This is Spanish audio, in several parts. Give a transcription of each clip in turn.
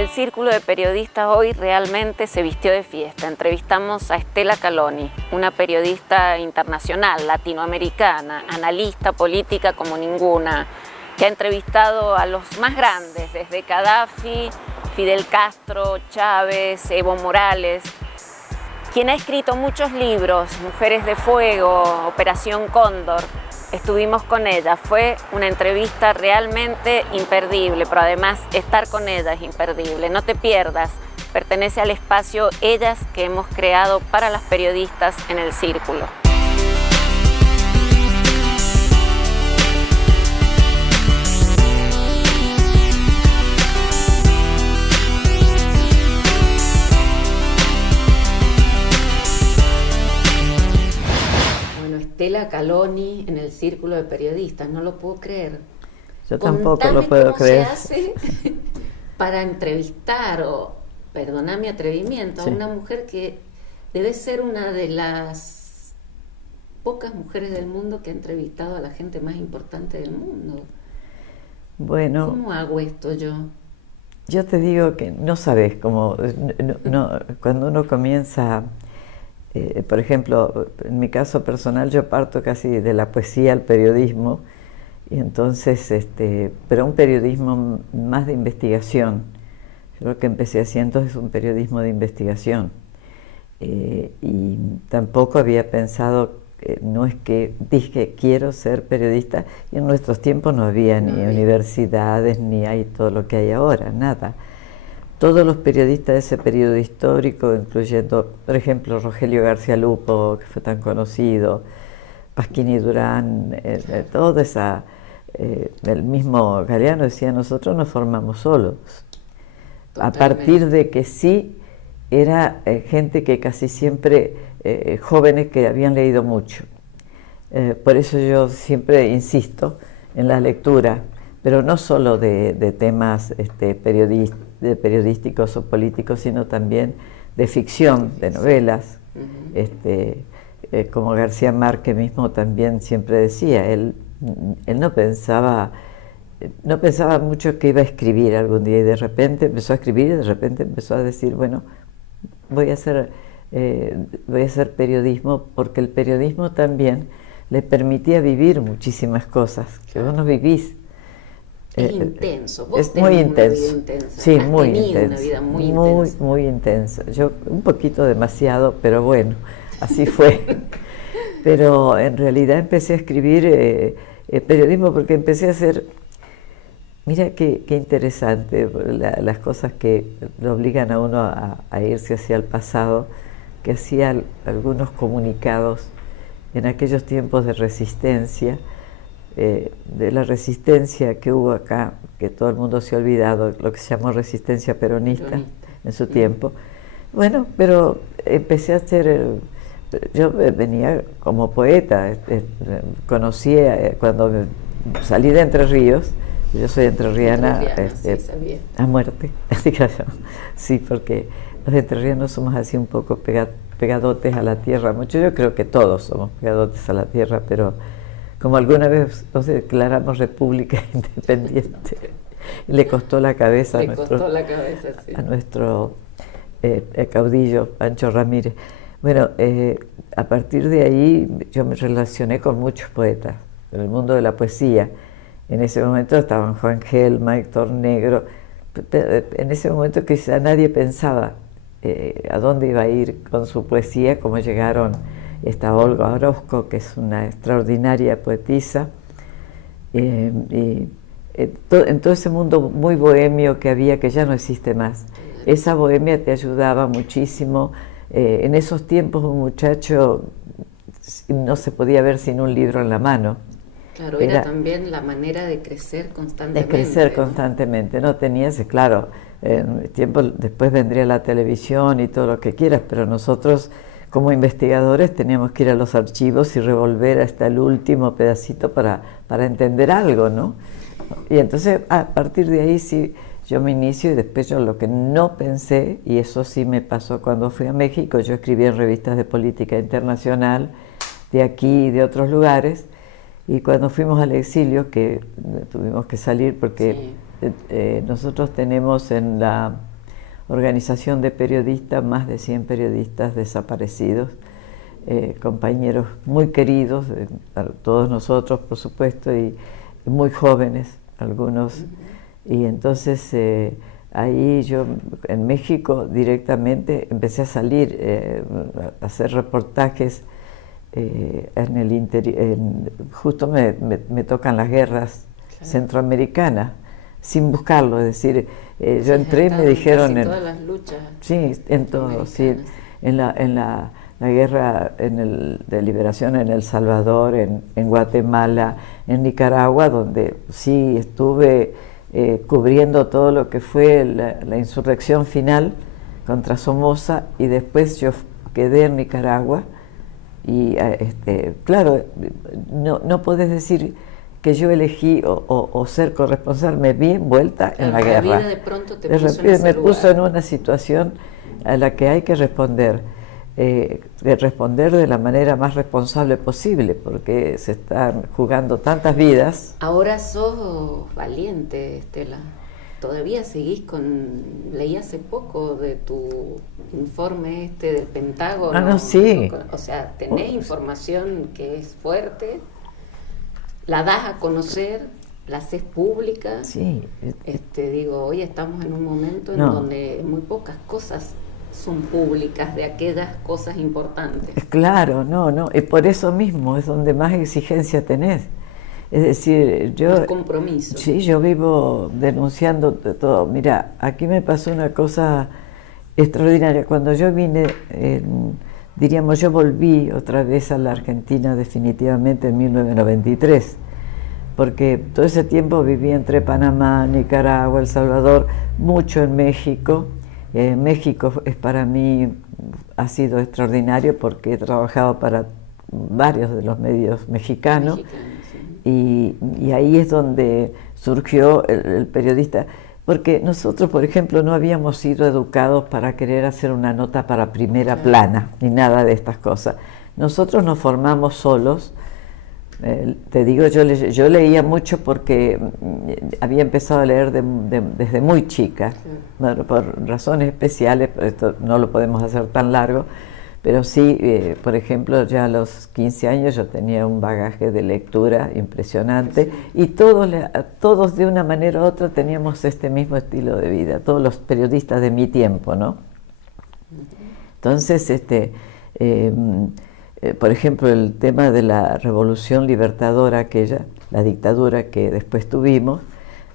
El Círculo de Periodistas hoy realmente se vistió de fiesta. Entrevistamos a Estela Caloni, una periodista internacional, latinoamericana, analista política como ninguna, que ha entrevistado a los más grandes, desde Gaddafi, Fidel Castro, Chávez, Evo Morales, quien ha escrito muchos libros, Mujeres de Fuego, Operación Cóndor. Estuvimos con ella, fue una entrevista realmente imperdible, pero además estar con ella es imperdible. No te pierdas, pertenece al espacio Ellas que hemos creado para las periodistas en el Círculo. Estela Caloni en el Círculo de Periodistas, no lo puedo creer. Yo tampoco lo puedo creer. ¿Cómo se hace para entrevistar, o perdona mi atrevimiento, sí, a una mujer que debe ser una de las pocas mujeres del mundo que ha entrevistado a la gente más importante del mundo? Bueno, ¿cómo hago esto yo? Yo te digo que no sabes cómo, cuando uno comienza... por ejemplo, en mi caso personal yo parto casi de la poesía al periodismo, y entonces, pero un periodismo más de investigación. Yo lo que empecé haciendo es un periodismo de investigación, y tampoco había pensado, no es que dije quiero ser periodista, y en nuestros tiempos no había ni universidades, ni hay todo lo que hay ahora, nada. Todos los periodistas de ese periodo histórico, incluyendo, por ejemplo, Rogelio García Lupo, que fue tan conocido, Pasquini Durán, toda esa, el mismo Galeano decía, nosotros nos formamos solos. Totalmente. A partir de que sí, era gente que casi siempre, jóvenes que habían leído mucho. Por eso yo siempre insisto en la lectura, pero no solo de temas periodísticos o políticos, sino también de ficción, de novelas. Como García Márquez mismo también siempre decía, él no pensaba mucho que iba a escribir algún día, y de repente empezó a escribir, y de repente empezó a decir, bueno, voy a hacer periodismo, porque el periodismo también le permitía vivir muchísimas cosas que vos no vivís. Es intenso, vos es muy intenso. Una vida intensa. Sí, muy intenso. Una vida muy intensa. Muy intensa. Yo un poquito demasiado, pero bueno, así fue. Pero en realidad empecé a escribir periodismo porque empecé a hacer, mira qué interesante, las cosas que lo obligan a uno a irse hacia el pasado, que hacía algunos comunicados en aquellos tiempos de resistencia, de la resistencia que hubo acá, que todo el mundo se ha olvidado, lo que se llamó resistencia peronista en su tiempo. Bueno, pero empecé a hacer, yo venía como poeta, conocí cuando salí de Entre Ríos, yo soy entrerriana a muerte, sí, porque los entrerrianos somos así un poco pegadotes a la tierra, mucho, yo creo que todos somos pegadotes a la tierra, pero como alguna vez nos declaramos república independiente, le costó la cabeza a nuestro caudillo Pancho Ramírez. Bueno, a partir de ahí yo me relacioné con muchos poetas en el mundo de la poesía. En ese momento estaban Juan Gelman, Héctor Negro. En ese momento quizá nadie pensaba a dónde iba a ir con su poesía, como llegaron. Está Olga Orozco, que es una extraordinaria poetisa, en todo ese mundo muy bohemio que había, que ya no existe más. Esa bohemia te ayudaba muchísimo. En esos tiempos un muchacho no se podía ver sin un libro en la mano. Claro, era también la manera de crecer constantemente. De crecer constantemente, no tenías, claro, en el tiempo después vendría la televisión y todo lo que quieras, pero nosotros como investigadores teníamos que ir a los archivos y revolver hasta el último pedacito para entender algo, ¿no? Y entonces a partir de ahí sí yo me inicio, y después yo lo que no pensé, y eso sí me pasó cuando fui a México, yo escribí en revistas de política internacional de aquí y de otros lugares, y cuando fuimos al exilio, que tuvimos que salir porque nosotros tenemos en la organización de periodistas, más de 100 periodistas desaparecidos, compañeros muy queridos, para todos nosotros, por supuesto, y muy jóvenes, algunos. Y entonces ahí yo en México directamente empecé a salir, a hacer reportajes en el interior. Justo me tocan las guerras centroamericanas, sin buscarlo, es decir, yo entré y me dijeron... En todas las luchas. Sí, en todo, sí, en la guerra de liberación en El Salvador, en Guatemala, en Nicaragua, donde sí estuve cubriendo todo lo que fue la insurrección final contra Somoza, y después yo quedé en Nicaragua y claro, no podés decir que yo elegí o ser corresponsal, me vi envuelta en la guerra. La vida de pronto te puso en una situación a la que hay que responder. Responder de la manera más responsable posible, porque se están jugando tantas vidas. Ahora sos valiente, Estela. Todavía seguís leí hace poco de tu informe del Pentágono. No, sí. O sea, tenés información que es fuerte, la das a conocer, la haces pública. Sí. Digo, hoy estamos en un momento en donde muy pocas cosas son públicas, de aquellas cosas importantes. Claro, y por eso mismo es donde más exigencia tenés. Es decir, más compromiso. Sí, yo vivo denunciando todo. Mira, aquí me pasó una cosa extraordinaria. Cuando yo vine, diríamos, yo volví otra vez a la Argentina definitivamente en 1993, porque todo ese tiempo viví entre Panamá, Nicaragua, El Salvador, mucho en México. México para mí ha sido extraordinario porque he trabajado para varios de los medios mexicanos, sí. y ahí es donde surgió el periodista, porque nosotros, por ejemplo, no habíamos sido educados para querer hacer una nota para primera plana, ni nada de estas cosas. Nosotros nos formamos solos. Te digo, yo leía mucho porque había empezado a leer desde muy chica, bueno, por razones especiales, pero esto no lo podemos hacer tan largo, pero sí, por ejemplo, ya a los 15 años yo tenía un bagaje de lectura impresionante, y todos de una manera u otra teníamos este mismo estilo de vida, todos los periodistas de mi tiempo, ¿no? Entonces, por ejemplo, el tema de la revolución libertadora aquella, la dictadura que después tuvimos,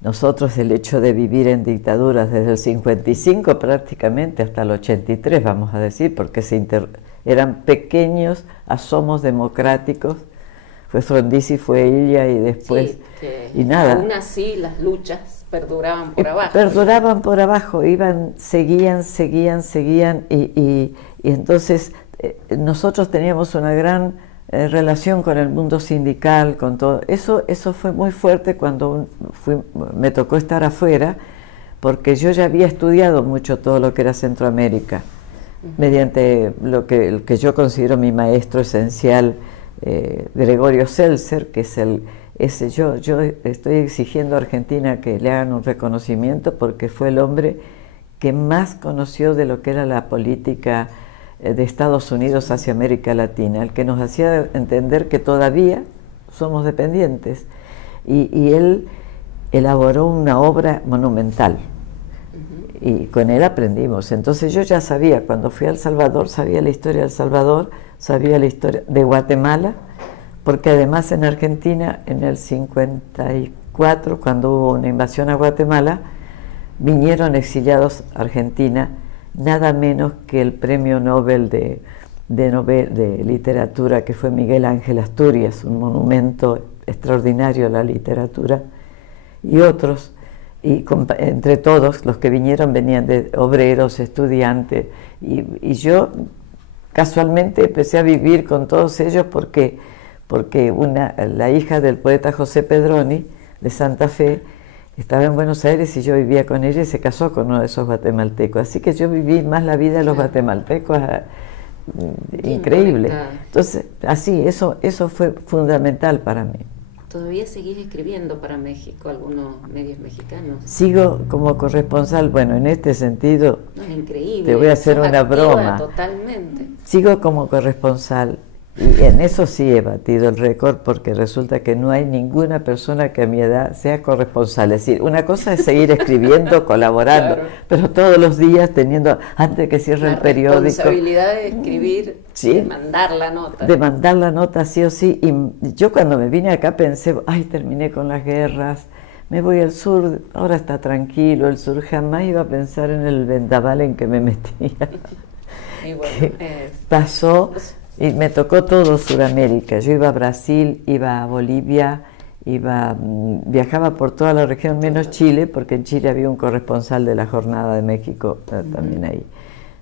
nosotros el hecho de vivir en dictaduras desde el 55 prácticamente hasta el 83, vamos a decir, porque eran pequeños asomos democráticos, fue Frondizi, fue Illa y después, sí, y nada. Aún así las luchas perduraban por abajo. Perduraban por abajo, seguían, y entonces... nosotros teníamos una gran relación con el mundo sindical, con todo. Eso fue muy fuerte cuando me tocó estar afuera, porque yo ya había estudiado mucho todo lo que era Centroamérica, mediante el que yo considero mi maestro esencial, Gregorio Seltzer, que es yo estoy exigiendo a Argentina que le hagan un reconocimiento, porque fue el hombre que más conoció de lo que era la política de Estados Unidos hacia América Latina, el que nos hacía entender que todavía somos dependientes, y él elaboró una obra monumental, y con él aprendimos. Entonces yo ya sabía, cuando fui a El Salvador, sabía la historia de El Salvador, sabía la historia de Guatemala, porque además en Argentina, en el 54, cuando hubo una invasión a Guatemala, vinieron exiliados a Argentina nada menos que el premio Nobel de literatura, que fue Miguel Ángel Asturias, un monumento extraordinario a la literatura, y otros, y entre todos los que vinieron venían de obreros, estudiantes, y yo casualmente empecé a vivir con todos ellos porque la hija del poeta José Pedroni de Santa Fe estaba en Buenos Aires y yo vivía con ella, y se casó con uno de esos guatemaltecos. Así que yo viví más la vida de los guatemaltecos, increíble. Entonces, así, eso fue fundamental para mí. ¿Todavía seguís escribiendo para México, algunos medios mexicanos? Sigo como corresponsal, bueno, en este sentido, No, es increíble. te voy a hacer sos una activa broma. Totalmente. Sigo como corresponsal y en eso sí he batido el récord porque resulta que no hay ninguna persona que a mi edad sea corresponsal. Es decir, una cosa es seguir escribiendo, colaborando, Claro. pero todos los días teniendo, antes que cierre el periódico, La responsabilidad de escribir, Sí. de mandar la nota. de mandar la nota sí o sí. Y yo cuando me vine acá pensé, ay, terminé con las guerras, me voy al sur, ahora está tranquilo el sur, jamás iba a pensar en el vendaval en que me metía. Y bueno, Pasó y me tocó todo Sudamérica. Yo iba a Brasil, iba a Bolivia, viajaba por toda la región menos Chile, porque en Chile había un corresponsal de la Jornada de México también ahí.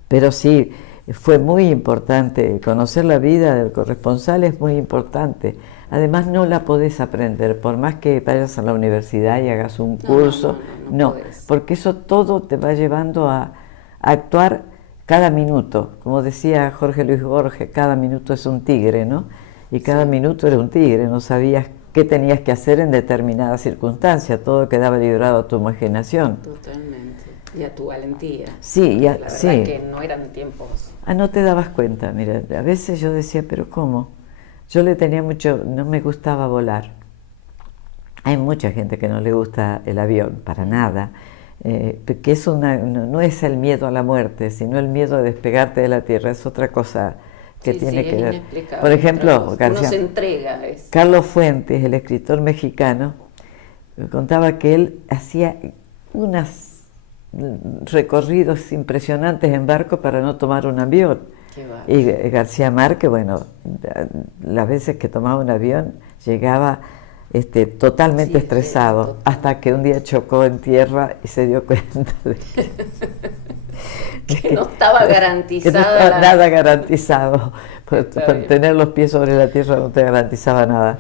Pero sí, fue muy importante, conocer la vida del corresponsal es muy importante. Además no la podés aprender, por más que vayas a la universidad y hagas un curso, no, podés. porque eso todo te va llevando a actuar cada minuto. Como decía Jorge Luis Borges, cada minuto es un tigre, ¿no? Y cada minuto era un tigre, no sabías qué tenías que hacer en determinada circunstancia, todo quedaba librado a tu imaginación. Totalmente. Y a tu valentía. Sí, La verdad sí. que no eran tiempos. No te dabas cuenta, mira, a veces yo decía, pero ¿cómo? Yo le tenía mucho, no me gustaba volar. Hay mucha gente que no le gusta el avión, para nada, que es no es el miedo a la muerte, sino el miedo a despegarte de la tierra, es otra cosa que tiene que ver. Por ejemplo, uno se entrega a eso. Carlos Fuentes, el escritor mexicano, contaba que él hacía unos recorridos impresionantes en barco para no tomar un avión. Y García Márquez, bueno, las veces que tomaba un avión llegaba totalmente estresado, hasta que un día chocó en tierra y se dio cuenta de que no estaba garantizada. Que no estaba nada garantizado. Por tener los pies sobre la tierra no te garantizaba nada.